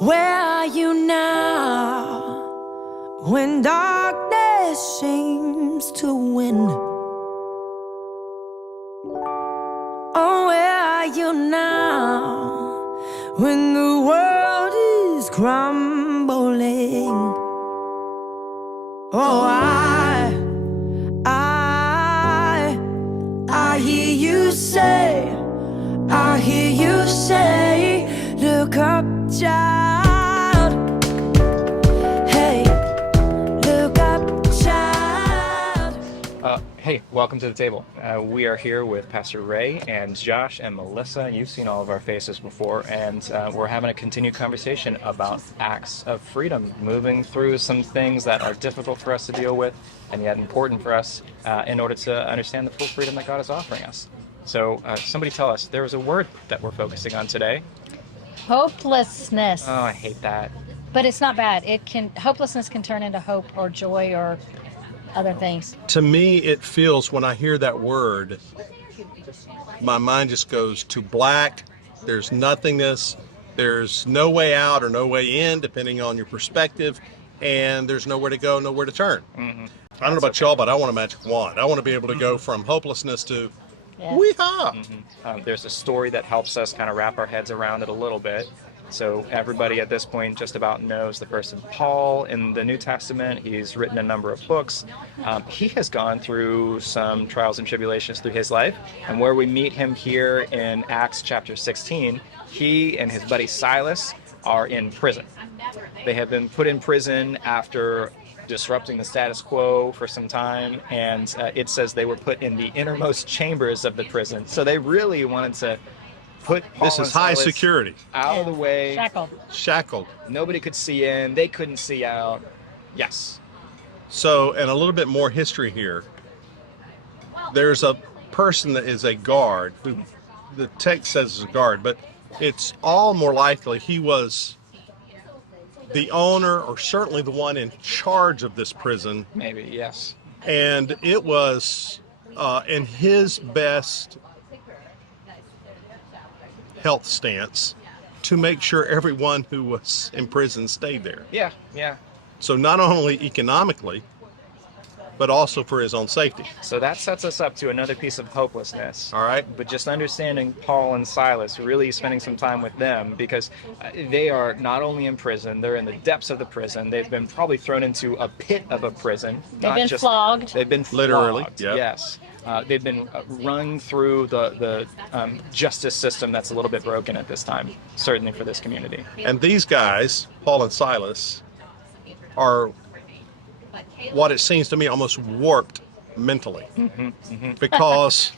Where are you now when darkness seems to win? Oh, where are you now when the world is crumbling? Oh, I hear you say, look up, child. Hey, look up, child. Hey, welcome to the table. We are here with Pastor Ray and Josh and Melissa. You've seen all of our faces before, and we're having a continued conversation about acts of freedom, moving through some things that are difficult for us to deal with and yet important for us in order to understand the full freedom that God is offering us. So somebody tell us, there was a word that we're focusing on today. Hopelessness. Oh, I hate that. But it's not bad. Hopelessness can turn into hope or joy or other things. To me, it feels, when I hear that word, my mind just goes to black. There's nothingness. There's no way out or no way in, depending on your perspective. And there's nowhere to go, nowhere to turn. Mm-hmm. I don't know about y'all, but I want a magic wand. I want to be able to go from hopelessness to wee-haw. Mm-hmm. There's a story that helps us kind of wrap our heads around it a little bit. So everybody at this point just about knows the person Paul in the New Testament. He's written a number of books. He has gone through some trials and tribulations through his life. And where we meet him here in Acts chapter 16, he and his buddy Silas are in prison. They have been put in prison after disrupting the status quo for some time, and it says they were put in the innermost chambers of the prison. So they really wanted to put Paul This is high security. out of the way. Shackled. Nobody could see in. They couldn't see out. Yes. So, and a little bit more history here. There's a person that is a guard, who the text says is a guard, but it's all more likely he was the owner, or certainly the one in charge of this prison. Maybe, yes. And it was in his best health stance to make sure everyone who was in prison stayed there. Yeah. So not only economically, but also for his own safety. So that sets us up to another piece of hopelessness. All right. But just understanding Paul and Silas, really spending some time with them, because they are not only in prison, they're in the depths of the prison. They've been probably thrown into a pit of a prison. They've been flogged. They've been flogged. Literally, yeah. Yes. They've been run through the justice system that's a little bit broken at this time, certainly for this community. And these guys, Paul and Silas, are what it seems to me almost warped mentally. Because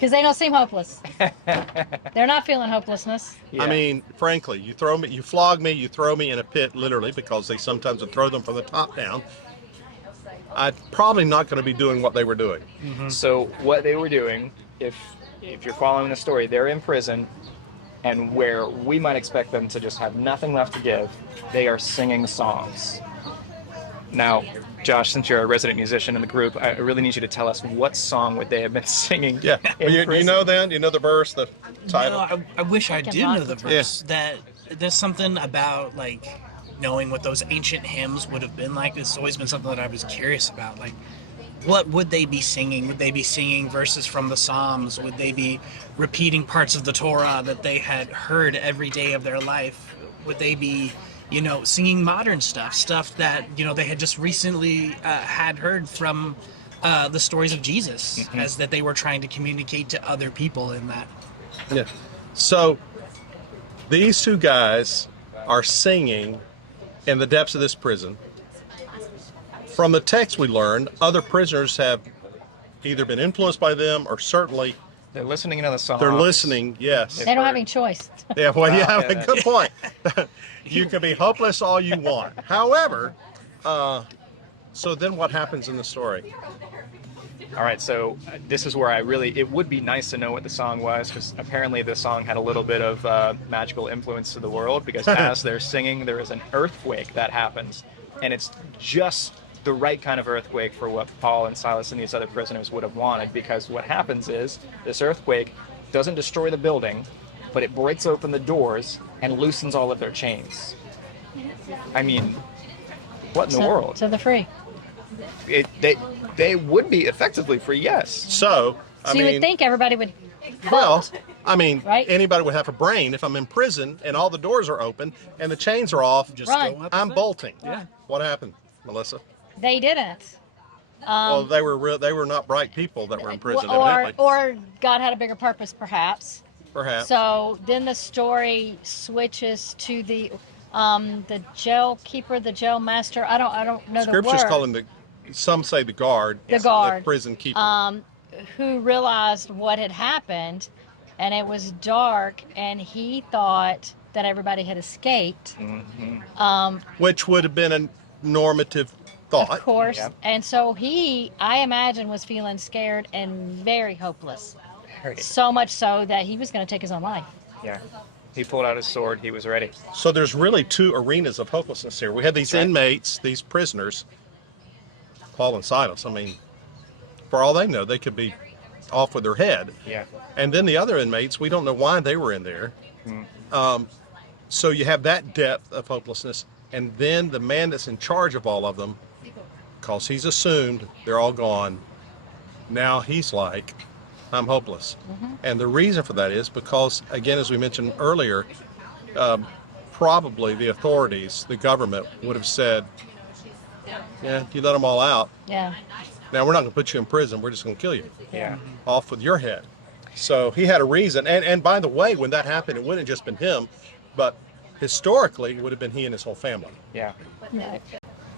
they don't seem hopeless. They're not feeling hopelessness. Yeah. I mean, frankly, you flog me, you throw me in a pit, literally, because they sometimes would throw them from the top down. I'm probably not going to be doing what they were doing. So what they were doing, if you're following the story, they're in prison, and where we might expect them to just have nothing left to give, they are singing songs. Now, Josh, since you're a resident musician in the group, I really need you to tell us what song would they have been singing. Yeah. You know then? You know the verse, the title? No, I wish I did know the verse. Yeah. That there's something about, like, knowing what those ancient hymns would have been like. It's always been something that I was curious about. Like, what would they be singing? Would they be singing verses from the Psalms? Would they be repeating parts of the Torah that they had heard every day of their life? Would they be, singing modern stuff that, they had just recently had heard from the stories of Jesus, as that they were trying to communicate to other people in that. Yeah. So these two guys are singing in the depths of this prison. From the text we learned, other prisoners have either been influenced by them or certainly They're listening to the songs. they're listening, yes. They don't have any choice. Yeah, well, you have a good point. You can be hopeless all you want. However, so then what happens in the story? All right, so this is where it would be nice to know what the song was, because apparently the song had a little bit of magical influence to the world, because as they're singing, there is an earthquake that happens, and it's just the right kind of earthquake for what Paul and Silas and these other prisoners would have wanted, because what happens is this earthquake doesn't destroy the building, but it breaks open the doors and loosens all of their chains. I mean, what in the world? To the free. They would be effectively free, yes. So, I So you mean, would think everybody would well, vote. I mean, Right? anybody would have a brain. If I'm in prison and all the doors are open and the chains are off, Just Run. go up I'm there. bolting. Yeah. What happened, Melissa? They didn't. Well, they were not bright people that were in prison, Or evidently. God had a bigger purpose, perhaps. Perhaps. So then the story switches to the jail keeper, the jail master. I don't know the word. Scriptures call him some say the guard. The guard. The prison keeper. Who realized what had happened, and it was dark, and he thought that everybody had escaped. Which would have been a normative thought. Of course. Yep. And so he, I imagine, was feeling scared and very hopeless. Very. So much so that he was going to take his own life. Yeah. He pulled out his sword. He was ready. So there's really two arenas of hopelessness here. We have these inmates, these prisoners, Paul and Silas. I mean, for all they know, they could be off with their head. Yeah. And then the other inmates, we don't know why they were in there. So you have that depth of hopelessness. And then the man that's in charge of all of them, because he's assumed they're all gone, now he's like, I'm hopeless. And the reason for that is because, again, as we mentioned earlier, probably the authorities, the government, would have said, yeah, you let them all out. Yeah. Now, we're not going to put you in prison. We're just going to kill you. Yeah. Off with your head. So he had a reason. And by the way, when that happened, it wouldn't have just been him, but historically, it would have been he and his whole family. Yeah. Yeah.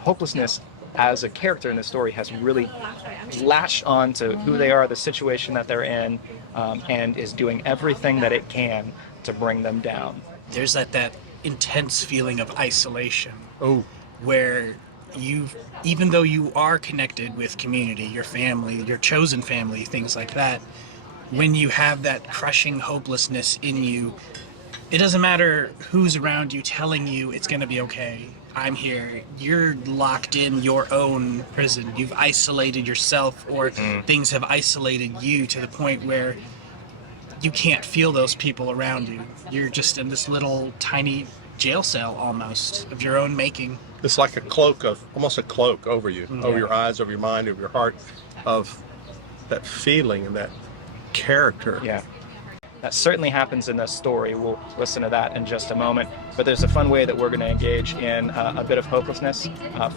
Hopelessness as a character in the story has really latched on to who they are, the situation that they're in, and is doing everything that it can to bring them down. There's that intense feeling of isolation. Oh. Where even though you are connected with community, your family, your chosen family, things like that, when you have that crushing hopelessness in you, it doesn't matter who's around you telling you it's going to be okay. I'm here. You're locked in your own prison. You've isolated yourself, or things have isolated you to the point where you can't feel those people around you. You're just in this little tiny jail cell almost of your own making. It's like almost a cloak over you, over your eyes, over your mind, over your heart, of that feeling and that character. Yeah. That certainly happens in this story. We'll listen to that in just a moment. But there's a fun way that we're going to engage in a bit of hopelessness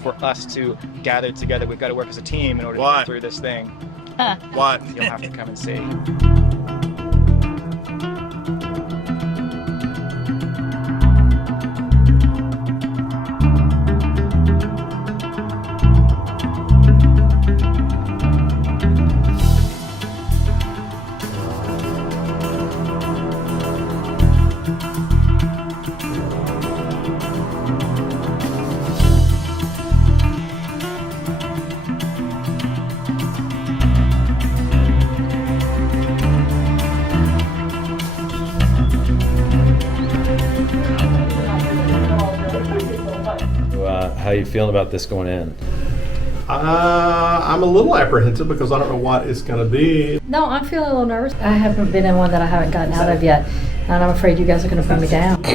for us to gather together. We've got to work as a team in order to get through this thing. What? You'll have to come and see. How are you feeling about this going in? I'm a little apprehensive because I don't know what it's going to be. No, I'm feeling a little nervous. I haven't been in one that I haven't gotten out of yet, and I'm afraid you guys are going to bring me down. Be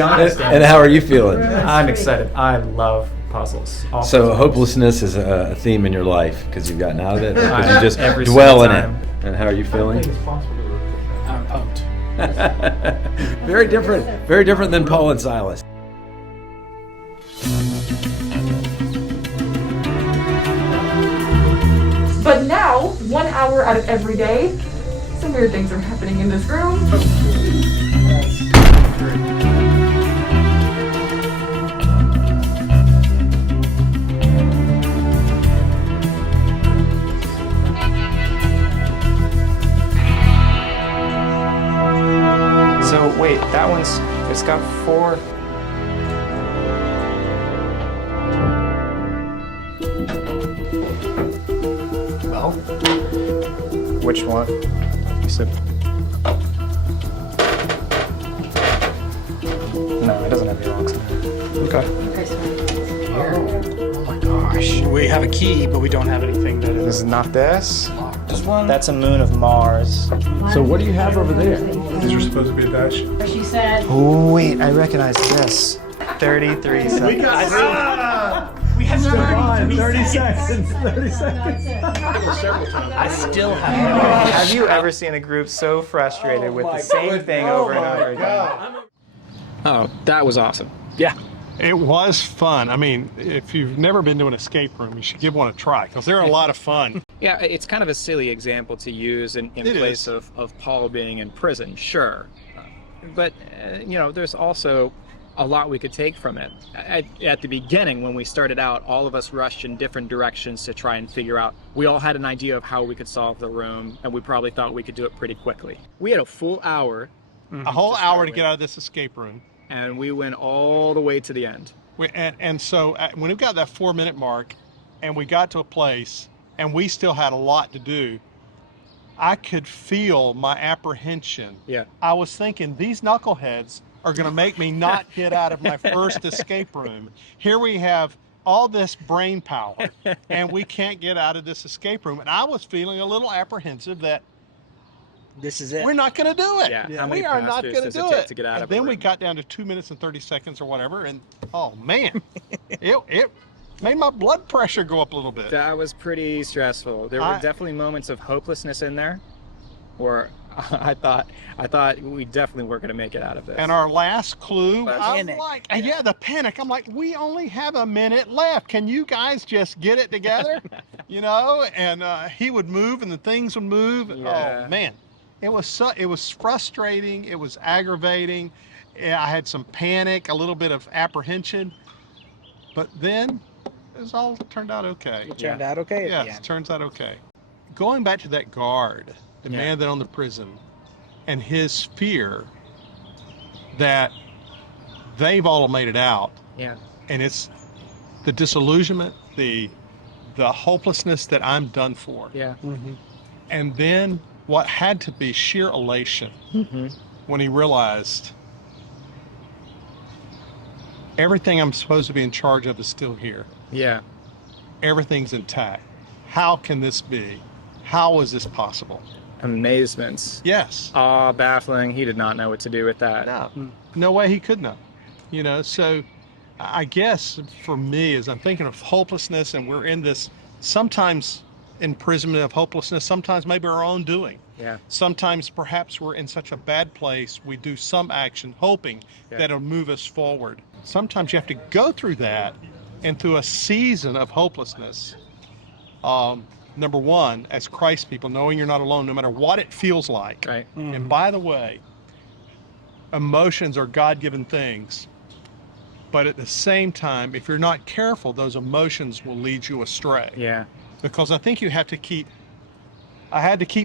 honest. And how are you feeling? I'm excited. I love puzzles. All So puzzles. hopelessness is a theme in your life because you've gotten out of it, because you just Every dwell in single it. time. And how are you feeling? I'm pumped. Very different than Paul and Silas. But now, 1 hour out of every day, some weird things are happening in this room. So wait, it's got 4. Well, which one? You said. No, it doesn't have any locks in it. Okay. Oh my gosh. We have a key, but we don't have anything that This is. is not this. Just That's a moon of Mars. So what do you have over there? These are supposed to be attached. She said, Oh, wait, I recognize this. 33 seconds. We have 30 seconds. 30 seconds. I still have. Have you ever seen a group so frustrated with the same thing over and over again? Oh, that was awesome. Yeah. It was fun. I mean, if you've never been to an escape room, you should give one a try because they're a lot of fun. Yeah, it's kind of a silly example to use in place of Paul being in prison, sure. But, there's also a lot we could take from it. At the beginning, when we started out, all of us rushed in different directions to try and figure out. We all had an idea of how we could solve the room, and we probably thought we could do it pretty quickly. We had a full hour. A whole hour to get out of this escape room. And we went all the way to the end. And so when we got that 4-minute mark and we got to a place and we still had a lot to do, I could feel my apprehension. Yeah. I was thinking, these knuckleheads are going to make me not get out of my first escape room. Here we have all this brain power and we can't get out of this escape room. And I was feeling a little apprehensive that This is it. we're not going to do it. Yeah. How many We are not pastors going to does it do take it. to get out And of a then we room? got down to 2 minutes and 30 seconds or whatever, and oh man, it made my blood pressure go up a little bit. That was pretty stressful. There were definitely moments of hopelessness in there, where I thought we definitely weren't going to make it out of this. And our last clue, I'm Panic. like, yeah, the panic. I'm like, we only have a minute left. Can you guys just get it together? And he would move and the things would move. Yeah. Oh man, it was frustrating. It was aggravating. I had some panic, a little bit of apprehension, but then it all turned out okay. It turned out okay at the Yes, end. turns out okay. Going back to that guard, the man that owned the prison, and his fear that they've all made it out, Yeah. and it's the disillusionment, the hopelessness that I'm done for. Yeah. And then what had to be sheer elation when he realized everything I'm supposed to be in charge of is still here. Yeah. Everything's intact. How can this be? How is this possible? Amazements. Yes. Awe, baffling. He did not know what to do with that. No way he could know. So I guess for me, as I'm thinking of hopelessness, and we're in this sometimes imprisonment of hopelessness, sometimes maybe our own doing. Yeah. Sometimes perhaps we're in such a bad place, we do some action hoping that it'll move us forward. Sometimes you have to go through that and through a season of hopelessness. Number one, as Christ people, knowing you're not alone, no matter what it feels like. Right. And by the way, emotions are God-given things. But at the same time, if you're not careful, those emotions will lead you astray. Yeah. Because I think I had to keep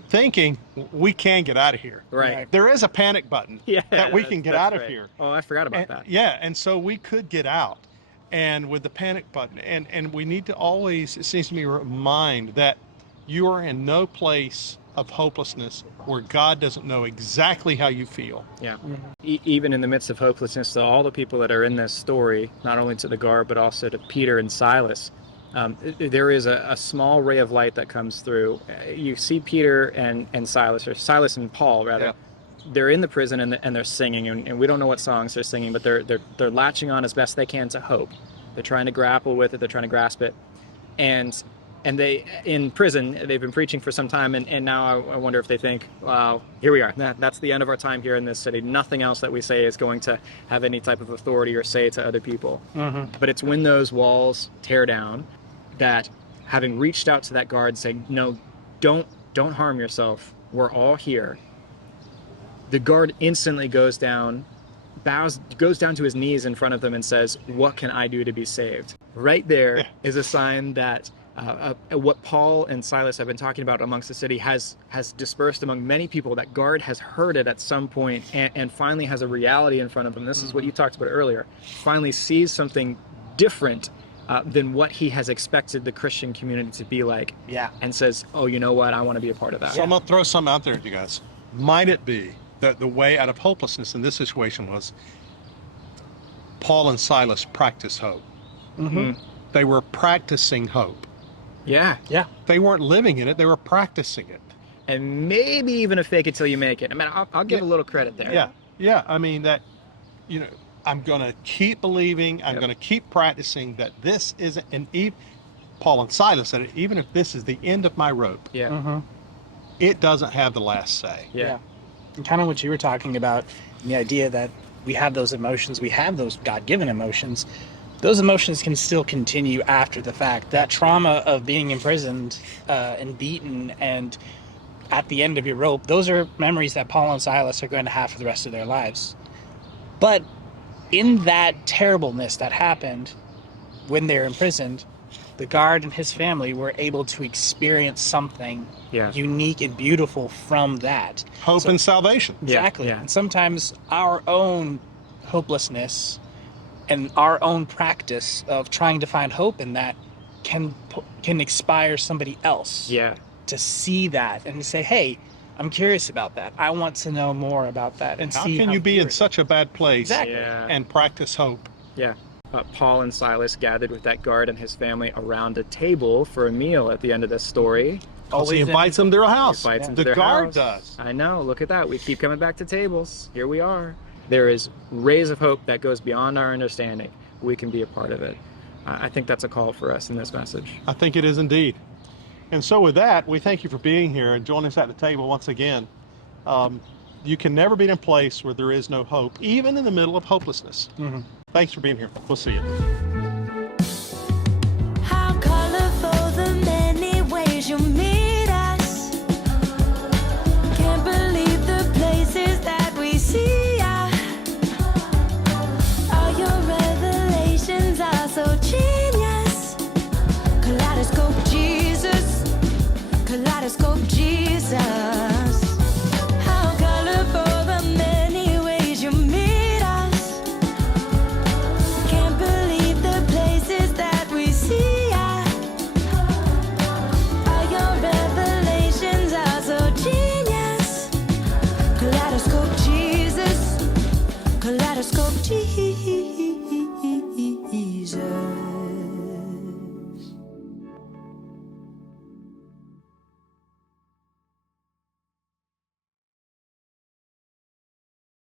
thinking, we can get out of here. Right. There is a panic button that we can get out of here. Oh, I forgot about that. Yeah, and so we could get out. And with the panic button, and we need to always, it seems to me, remind that you are in no place of hopelessness where God doesn't know exactly how you feel. Yeah. Even in the midst of hopelessness, to all the people that are in this story, not only to the guard, but also to Peter and Silas, there is a small ray of light that comes through. You see Peter and Silas, or Silas and Paul, rather. Yeah. They're in the prison and they're singing, and we don't know what songs they're singing, but they're latching on as best they can to hope. They're trying to grapple with it. They're trying to grasp it. And they, in prison, they've been preaching for some time, and now I wonder if they think, wow, here we are. That's the end of our time here in this city. Nothing else that we say is going to have any type of authority or say to other people. But it's when those walls tear down that, having reached out to that guard saying, no, don't harm yourself. We're all here. The guard instantly goes down to his knees in front of them and says, what can I do to be saved? Right there is a sign that what Paul and Silas have been talking about amongst the city has dispersed among many people. That guard has heard it at some point and finally has a reality in front of him. This is what you talked about earlier. Finally sees something different than what he has expected the Christian community to be like. Yeah. And says, oh, you know what? I want to be a part of that. So I'm going to throw something out there to you guys. Might it be that the way out of hopelessness in this situation was Paul and Silas practiced hope? They were practicing hope. Yeah. Yeah. They weren't living in it, they were practicing it. and maybe even a fake it till you make it. I mean, I'll give a little credit there. Yeah. I mean that, I'm going to keep believing. I'm going to keep practicing that this isn't. And Paul and Silas said it. Even if this is the end of my rope, it doesn't have the last say. Yeah. And kind of what you were talking about, the idea that we have those emotions, we have those God-given emotions. Those emotions can still continue after the fact. That trauma of being imprisoned and beaten and at the end of your rope, those are memories that Paul and Silas are going to have for the rest of their lives. But in that terribleness that happened when they're imprisoned, the guard and his family were able to experience something unique and beautiful from that. Hope and salvation. Exactly. Yeah. And sometimes our own hopelessness and our own practice of trying to find hope in that can inspire somebody else to see that and to say, hey, I'm curious about that. I want to know more about that. And How see can you be in such a bad place and practice hope? Yeah. Paul and Silas gathered with that guard and his family around a table for a meal at the end of this story. He invites them to their house. The guard does. I know. Look at that. We keep coming back to tables. Here we are. There is rays of hope that goes beyond our understanding. We can be a part of it. I think that's a call for us in this message. I think it is indeed. And so with that, we thank you for being here and joining us at the table once again. You can never be in a place where there is no hope, even in the middle of hopelessness. Thanks for being here. We'll see you.